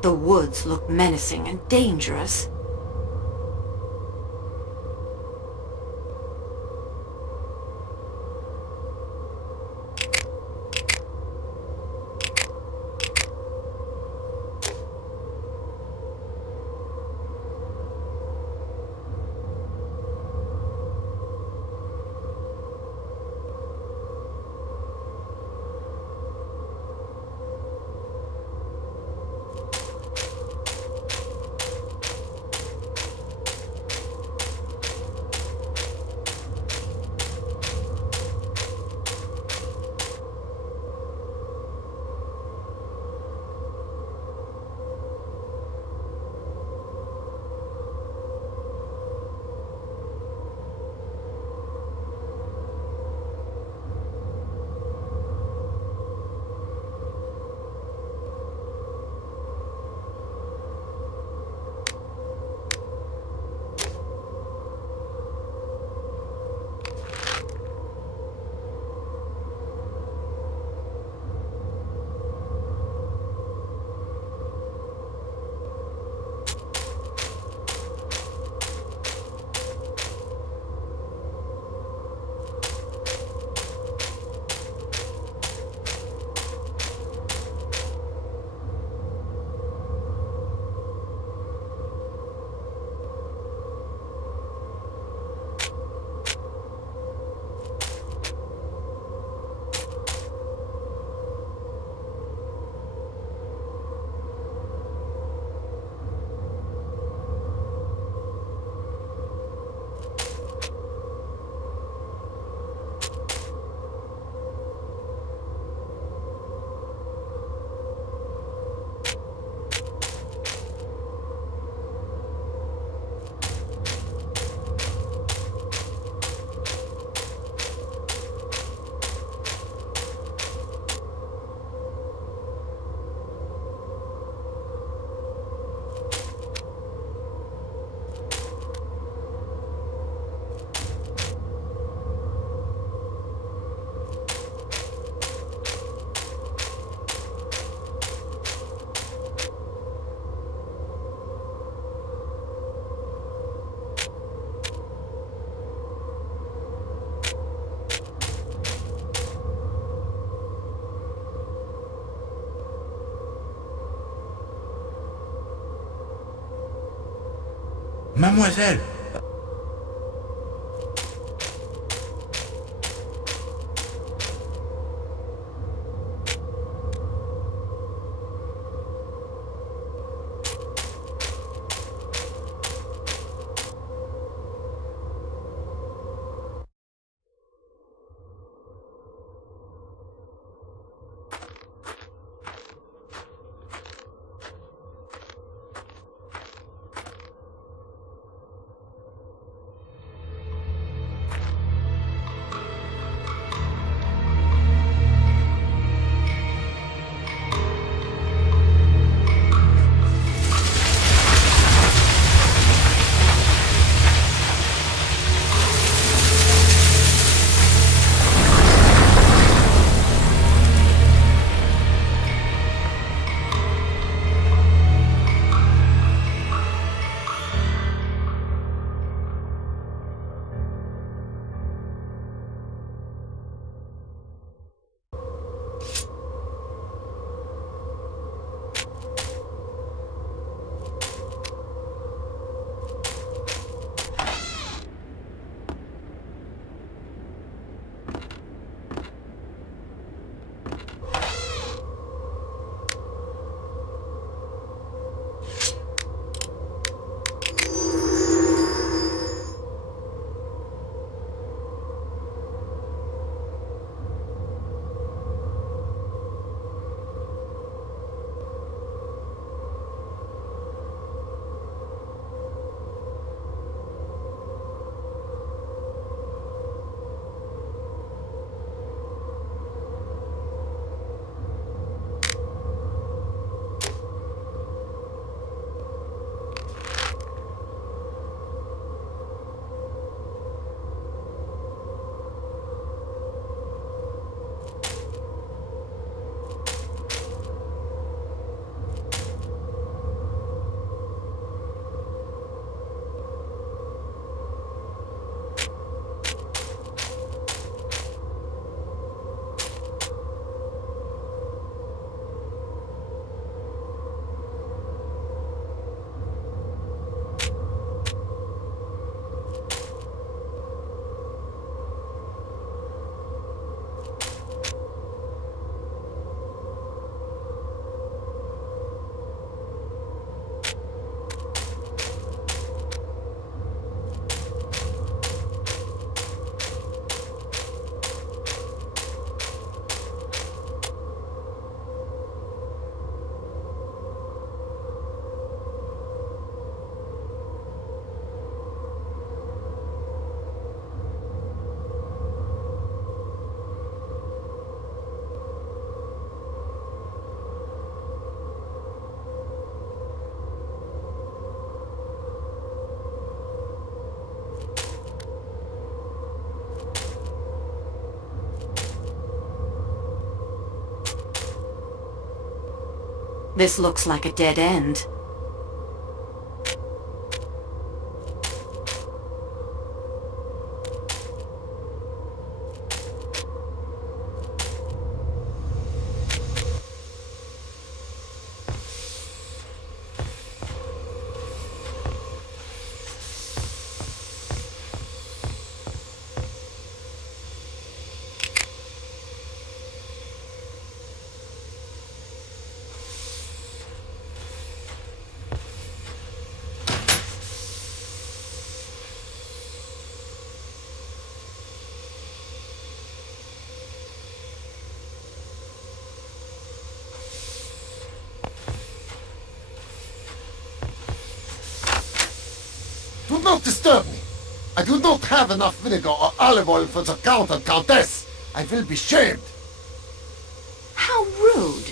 The woods look menacing and dangerous. Mademoiselle! This looks like a dead end. Do not disturb me. I do not have enough vinegar or olive oil for the Count and Countess. I will be shamed. How rude.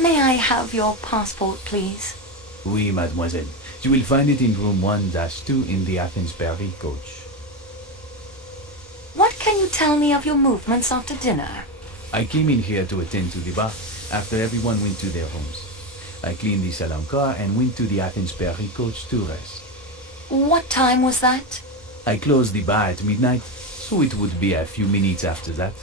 May I have your passport, please? Oui, mademoiselle. You will find it in room 1-2 in the Athens Paris coach. What can you tell me of your movements after dinner? I came in here to attend to the bar after everyone went to their homes. I cleaned the salon car and went to the Athens Paris coach to rest. What time was that? I closed the bar at midnight, so it would be a few minutes after that.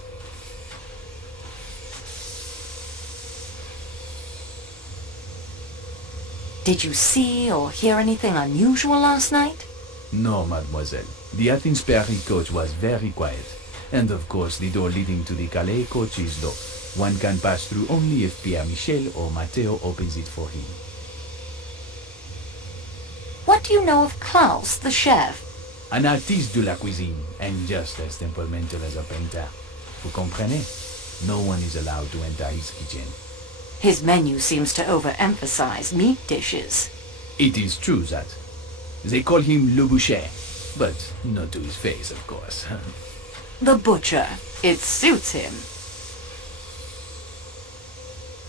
Did you see or hear anything unusual last night? No, mademoiselle. The Athens Paris coach was very quiet. And of course, the door leading to the Calais coach is locked. One can pass through only if Pierre Michel or Matteo opens it for him. What do you know of Klaus, the chef? Un artiste de la cuisine, and just as temperamental as a painter. Vous comprenez? No one is allowed to enter his kitchen. His menu seems to overemphasize meat dishes. It is true that. They call him Le Boucher, but not to his face, of course. The butcher. It suits him.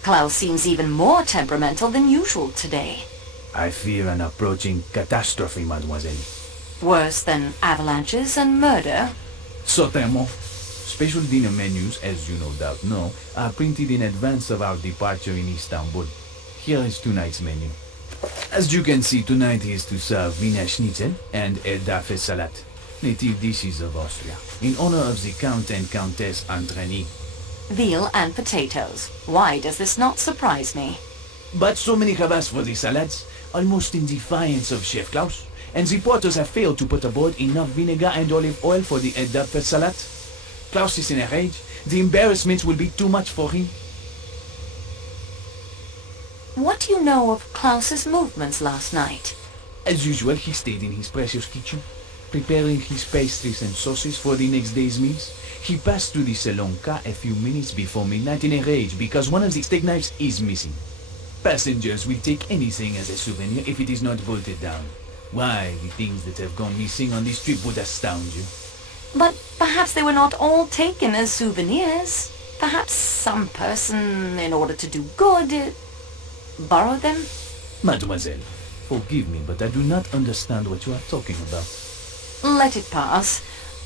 Klaus seems even more temperamental than usual today. I fear an approaching catastrophe, mademoiselle. Worse than avalanches and murder. Certainement. Special dinner menus, as you no doubt know, are printed in advance of our departure in Istanbul. Here is tonight's menu. As you can see, tonight is to serve Wiener Schnitzel and Edafe Salat, native dishes of Austria, in honor of the Count and Countess Antreni. Veal and potatoes. Why does this not surprise me? But so many have asked for the salads, almost in defiance of Chef Klaus, and the porters have failed to put aboard enough vinegar and olive oil for the Edafe Salat. Klaus is in a rage. The embarrassment will be too much for him. What do you know of Klaus's movements last night? As usual, he stayed in his precious kitchen, preparing his pastries and sauces for the next day's meals. He passed through the salon car a few minutes before midnight in a rage because one of the steak knives is missing. Passengers will take anything as a souvenir if it is not bolted down. Why, the things that have gone missing on this trip would astound you. But perhaps they were not all taken as souvenirs. Perhaps some person, in order to do good, borrowed them? Mademoiselle, forgive me, but I do not understand what you are talking about. Let it pass.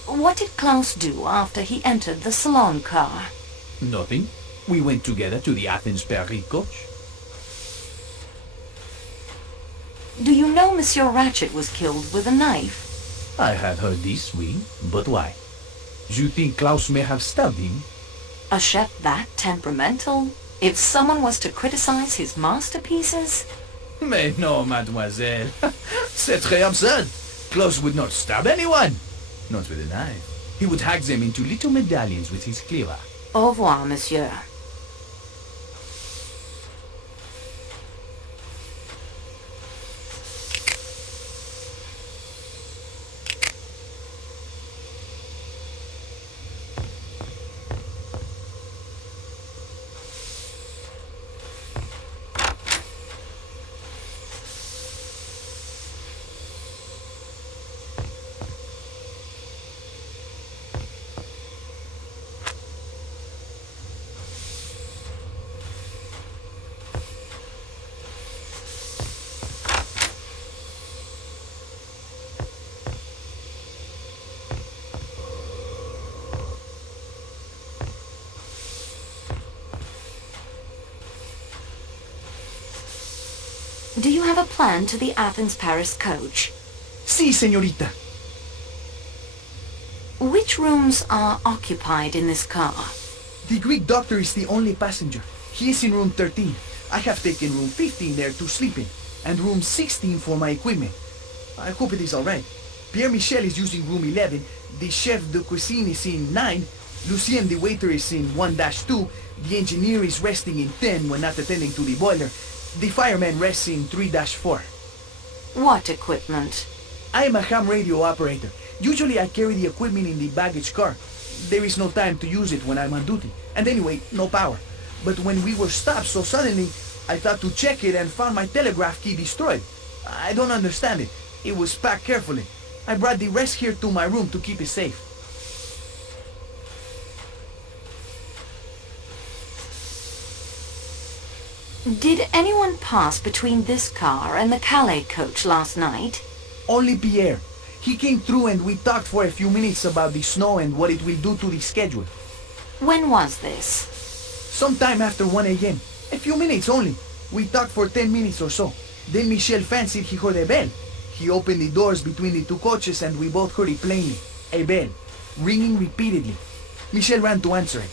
What did Klaus do after he entered the salon car? Nothing. We went together to the Athens Paris coach. Do you know Monsieur Ratchet was killed with a knife? I have heard this, oui, but why? You think Klaus may have stabbed him? A chef that temperamental? If someone was to criticize his masterpieces? Mais non, mademoiselle. C'est très absurd. Klaus would not stab anyone. Not with a knife. He would hack them into little medallions with his cleaver. Au revoir, monsieur. Do you have a plan to the Athens-Paris coach? Si, señorita. Which rooms are occupied in this car? The Greek doctor is the only passenger. He is in room 13. I have taken room 15 there to sleep in, and room 16 for my equipment. I hope it is alright. Pierre Michel is using room 11, the chef de cuisine is in 9, Lucien the waiter is in 1-2, the engineer is resting in 10 when not attending to the boiler, the fireman rests in 3-4. What equipment? I am a ham radio operator. Usually I carry the equipment in the baggage car. There is no time to use it when I'm on duty, and anyway, no power. But when we were stopped so suddenly, I thought to check it and found my telegraph key destroyed. I don't understand it. It was packed carefully. I brought the rest here to my room to keep it safe. Did anyone pass between this car and the Calais coach last night? Only Pierre. He came through and we talked for a few minutes about the snow and what it will do to the schedule. When was this? Sometime after 1 a.m. A few minutes only. We talked for 10 minutes or so. Then Michel fancied he heard a bell. He opened the doors between the two coaches and we both heard it plainly. A bell, ringing repeatedly. Michel ran to answer it.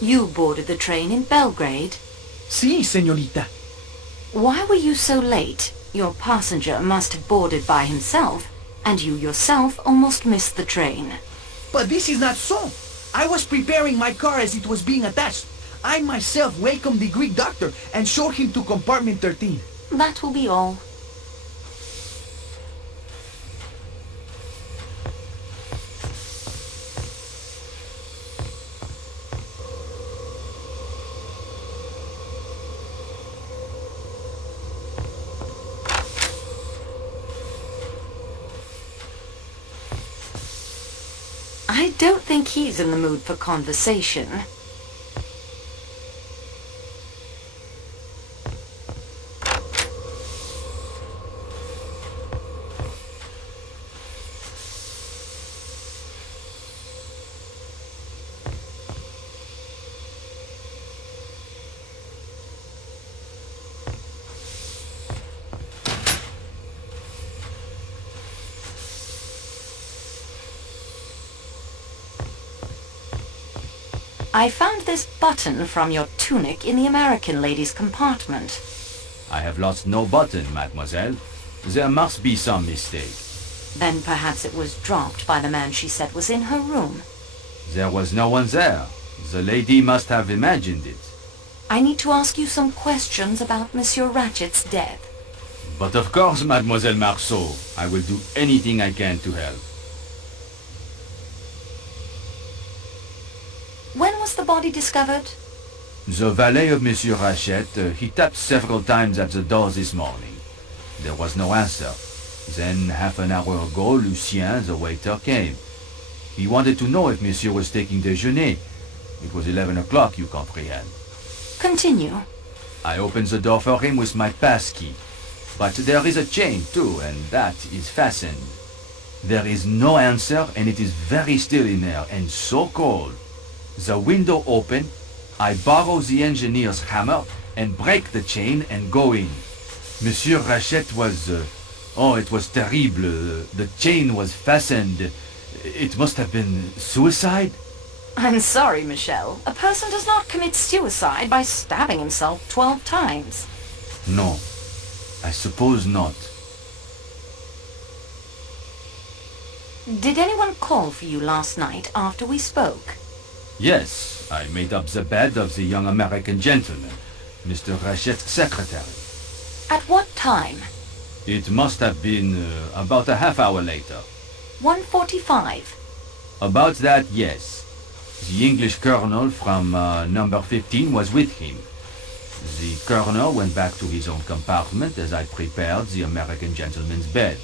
You boarded the train in Belgrade? Si, señorita. Why were you so late? Your passenger must have boarded by himself, and you yourself almost missed the train. But this is not so. I was preparing my car as it was being attached. I myself welcomed the Greek doctor and showed him to compartment 13. That will be all. I don't think he's in the mood for conversation. I found this button from your tunic in the American lady's compartment. I have lost no button, mademoiselle. There must be some mistake. Then perhaps it was dropped by the man she said was in her room. There was no one there. The lady must have imagined it. I need to ask you some questions about Monsieur Ratchet's death. But of course, Mademoiselle Marceau, I will do anything I can to help. When was the body discovered? The valet of Monsieur Rachette, he tapped several times at the door this morning. There was no answer. Then, half an hour ago, Lucien, the waiter, came. He wanted to know if Monsieur was taking déjeuner. It was 11 o'clock, you comprehend. Continue. I opened the door for him with my pass key. But there is a chain, too, and that is fastened. There is no answer, and it is very still in there, and so cold. The window open, I borrow the engineer's hammer and break the chain and go in. Monsieur Rachette was... it was terrible. The chain was fastened. It must have been suicide? I'm sorry, Michel. A person does not commit suicide by stabbing himself 12 times. No, I suppose not. Did anyone call for you last night after we spoke? Yes, I made up the bed of the young American gentleman, Mr. Rachette's secretary. At what time? It must have been about a half hour later. 1:45. About that, yes. The English colonel from number 15 was with him. The colonel went back to his own compartment as I prepared the American gentleman's bed.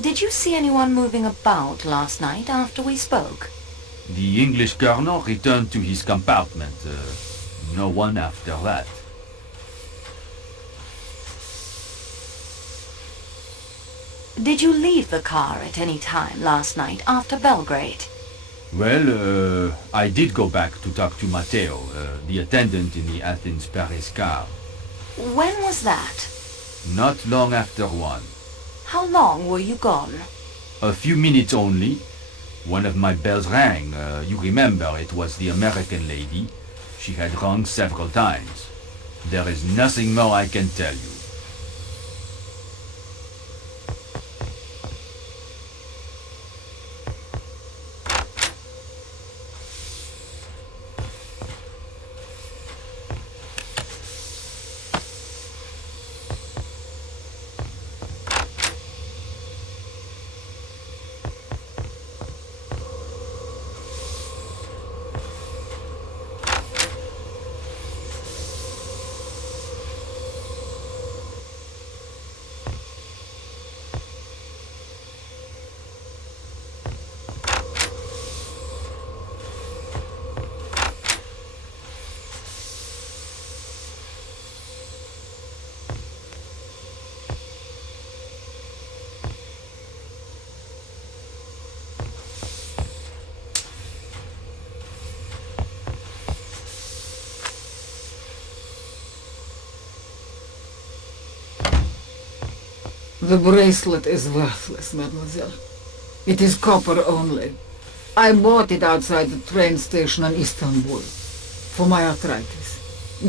Did you see anyone moving about last night after we spoke? The English colonel returned to his compartment. No one after that. Did you leave the car at any time last night after Belgrade? Well, I did go back to talk to Matteo, the attendant in the Athens-Paris car. When was that? Not long after 1. How long were you gone? A few minutes only. One of my bells rang. You remember, it was the American lady. She had rung several times. There is nothing more I can tell you. The bracelet is worthless, mademoiselle. It is copper only. I bought it outside the train station in Istanbul for my arthritis.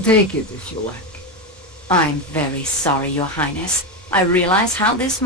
Take it if you like. I'm very sorry, Your Highness. I realize how this